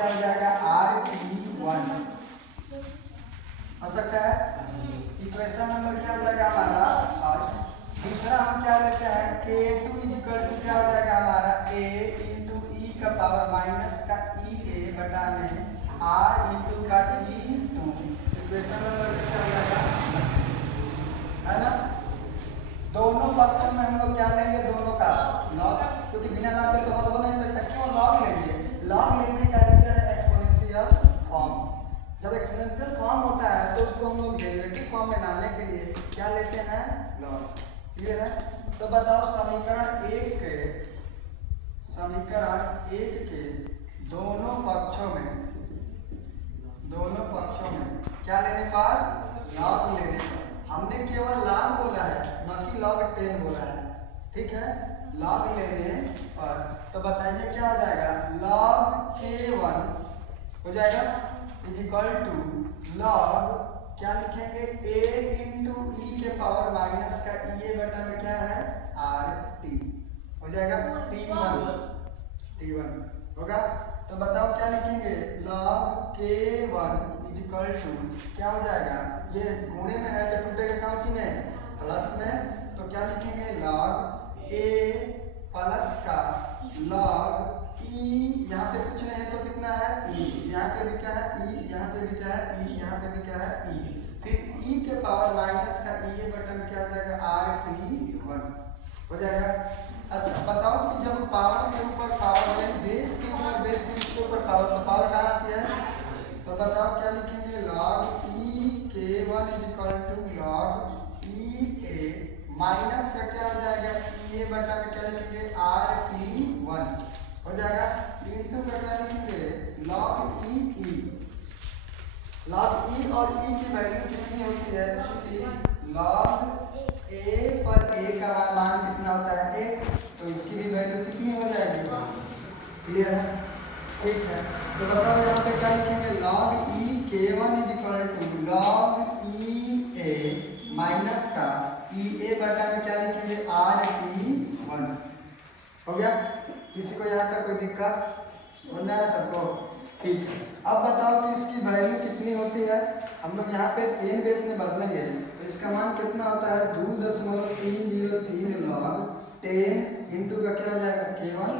क्या हो जाएगा RT1 हो सकता है। इक्वेशन नंबर क्या हो जाएगा हमारा फर्स्ट। दूसरा हम क्या लेते हैं K2 इक्वल टू क्या हो जाएगा हमारा A इंटू ई का पावर माइनस का EA बटा में R इंटू का T2। इक्वेशन नंबर क्या हो जाएगा है ना। दोनों पक्षों में हम लोग क्या लेंगे दोनों का लॉग, क्योंकि बिना लॉग के तो हल हो नहीं सकता। क्यों लॉग लेंगे? लॉग लेने का रीजन है एक्सपोनेंशियल फॉर्म। जब एक्सपोनेंशियल फॉर्म होता है तो उसको हम लोग डेरिवेटिव फॉर्म में लाने के लिए क्या लेते हैं लॉग। क्लियर है। तो बताओ समीकरण एक के दोनों पक्षों में क्या लेने पर लॉग लेने पर। हमने केवल लॉग बोला है न कि log 10 बोला है। ठीक है। log लेने पर तो बताइए क्या हो जाएगा log K1 हो जाएगा इज इक्वल टू log क्या लिखेंगे A इंटू ई के पावर माइनस का EA बटा में क्या है RT हो जाएगा T1 होगा। तो बताओ क्या लिखेंगे log K1 is equal to क्या हो जाएगा, ये गुणे में है तो टूटेगा कौन सी में प्लस में, तो क्या लिखेंगे log A प्लस का log E, यहाँ पे कुछ नहीं है तो कितना है E, यहाँ पे भी क्या है E, यहाँ पे भी क्या है E, यहाँ पे भी क्या है E, फिर E के पावर माइनस का EA बटन क्या हो जाएगा RT1 हो जाएगा। अच्छा बताओ कि जब पावर के ऊपर पावर यानी बेस के ऊपर बेस के ऊपर पावर तो पावर कहाँ आती है, तो बताओ क्या लिखेंगे log E K1 is equal to log EA minus का क्या हो जाएगा EA बटा में क्या लिखेंगे RT1 हो जाएगा इंटू का क्या लिखेंगे log E और E की वैल्यू कितनी होती है, क्योंकि log A पर A का मान कितना होता है 1, तो इसकी भी वैल्यू कितनी हो जाएगी। क्लियर है। ठीक है। तो बताओ यहाँ पे क्या लिखेंगे log E K1 is equal to log EA minus का EA बटा में क्या लिखेंगे RT1 हो गया। किसी को यहाँ तक कोई दिक्कत समझ में आ रहा है सबको। ठीक है। अब बताओ कि इसकी वैल्यू कितनी होती है। हम लोग यहाँ पे 10 बेस में बदलेंगे तो इसका मान कितना होता है 2.303 log 10 इंटू का क्या हो जाएगा K1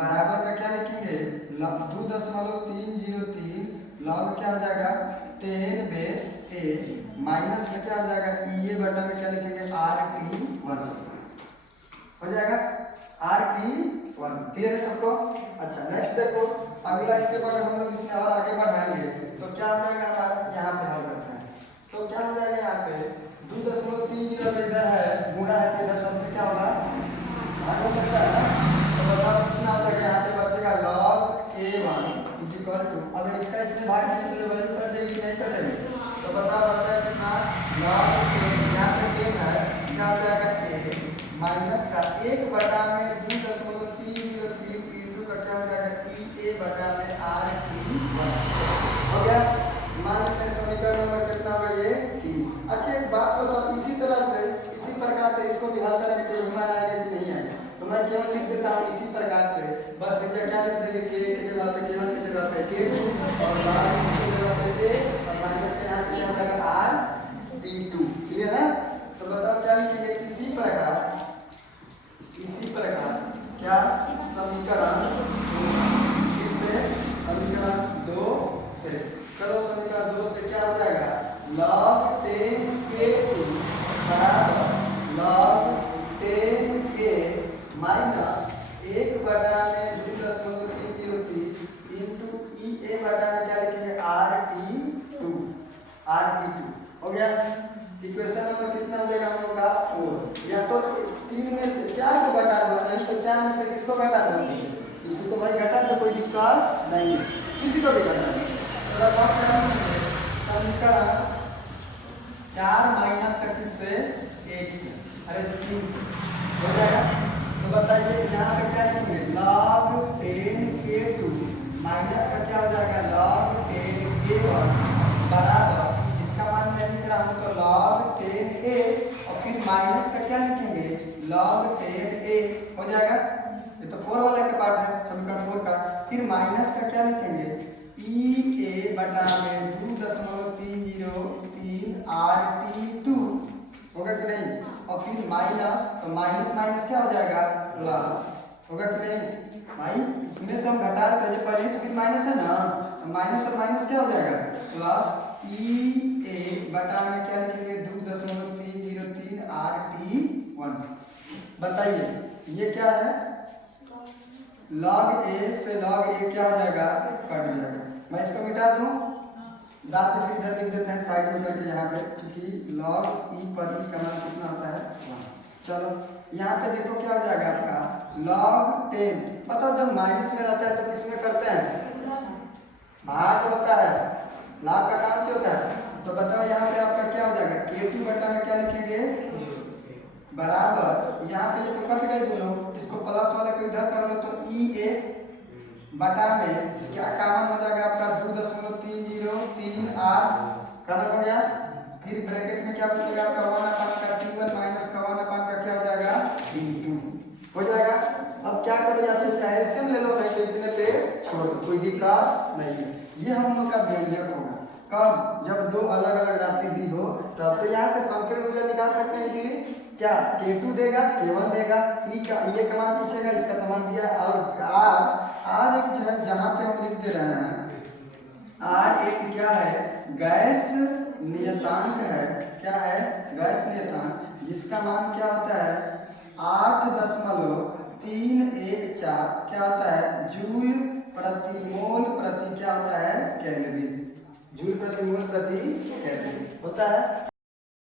बराबर का क्या लिखेंगे 2.303 log क्या हो जाएगा 10 बेस A माइनस में क्या हो जाएगा EA बटा में क्या लिखेंगे RT1 हो जाएगा RT1। क्लियर है सबको। अच्छा नेक्स्ट देखो अगला स्टेप अगर हम लोग इसमें और आगे बढ़ाएंगे तो क्या हो जाएगा हमारा, यहाँ पे हल करते हैं तो क्या हो जाएगा यहाँ पे 2.30 इधर है गुणा है तो इधर शब्द क्या होगा भाग हो सकता है ना। तो बताओ कितना हो जाएगा, यहाँ पे बचेगा log K1 is equal to, अगर इसका इसमें भाग देंगे तो वैल्यू कर देगी नहीं कटेगी, तो बताओ बचता है कितना log K, यहाँ पे 10 है क्या हो जाएगा A माइनस का 1 बटा में 2.303 इंटू का क्या हो जाएगा EA बटा में RT1 हो गया। मान लेते समीकरण नंबर कितना होगा ये 3। अच्छा एक बात बताओ, इसी तरह से इसी प्रकार से इसको भी हल करेंगे तो मान आएगा कि नहीं आएगा, तो मैं केवल लिख देता हूँ इसी प्रकार से। बस भैया क्या लिख देंगे K की जगह पे K1 की जगह पे K2 और log की जगह पे A और माइनस के यहाँ पे क्या हो जाएगा RT2। क्लियर है। तो बताओ क्या लिखेंगे इसी प्रकार क्या समीकरण समीकरण 2 से, चलो समीकरण 2 से क्या हो जाएगा log 10 K2 बराबर log 10 A माइनस 1 बटा में 2.303 इंटू EA बटा में क्या लिखेंगे RT2 हो गया। इक्वेशन नंबर कितना हो जाएगा हम लोग का 4, या तो 3 में से 4 को घटा दो, नहीं तो 4 में से किसको घटा दो, किसी को भाई घटा दो कोई दिक्कत नहीं, किसी को भी घटा दो। तो समीकरण 4 माइनस का किससे 1 से, अरे 3 से हो जाएगा। तो बताइए यहाँ पे क्या लिखेंगे log 10 K2 माइनस का क्या हो जाएगा log 10 K1 बराबर, इसका मान मैं लिख रहा हूँ तो log 10A और फिर माइनस का क्या लिखेंगे log 10A हो जाएगा। ये तो 4 वाला के पार्ट है समीकरण 4 का। फिर माइनस का क्या लिखेंगे ई ए बटा में 2.303 RT2 होगा कि नहीं। और फिर माइनस, तो माइनस माइनस क्या हो जाएगा प्लस, होगा कि नहीं भाई। इसमें से हम घटा रहे थे पहले से, फिर माइनस है ना, तो माइनस और माइनस क्या हो जाएगा प्लस। ई ए बटा में क्या लिखेंगे 2.303 RT1। बताइए ये क्या है, log a से log a क्या हो जाएगा कट जाएगा। मैं इसको मिटा दूं, दांत पे फिर इधर लिख देते हैं साइड में करके यहाँ पे, क्योंकि log e पर e का मान कितना होता है 1। चलो यहाँ पे देखो क्या हो जाएगा आपका log 10। बताओ जब माइनस में रहता है तो किस में करते हैं, भाग होता है, लाभ का कहाँ से होता है। तो बताओ यहाँ पे आपका क्या हो जाएगा k2 बटा में क्या लिखेंगे बराबर, यहाँ पे ये तो कट गए दोनों, इसको प्लस वाले को इधर कर लो तो ई ए बटा में क्या कॉमन हो जाएगा आपका 2.303 R कॉमन हो गया। फिर ब्रैकेट में क्या बचेगा आपका 1/t1 माइनस का 1/, का क्या हो जाएगा * हो जाएगा। अब क्या करो, या तो इसका एलसीएम ले लो, नहीं तो इतने पे छोड़ दो, कोई दिक्कत नहीं है। ये हम लोग का व्यंजक होगा कब, जब दो अलग अलग राशि दी हो तब। तो यहाँ से संकीर्ण ऊर्जा निकाल सकते हैं इजीली, क्या k2 देगा k1 देगा, e का ये का मान पूछेगा, इसका तो मान दिया। और r एक जो है जहाँ पे हम लिख दे रहे हैं, r एक क्या है गैस नियतांक है, क्या है गैस नियतांक, जिसका मान क्या होता है 8.314 क्या होता है जूल प्रति मोल प्रति क्या होता है केल्विन, जूल प्रति मोल प्रति केल्विन होता है।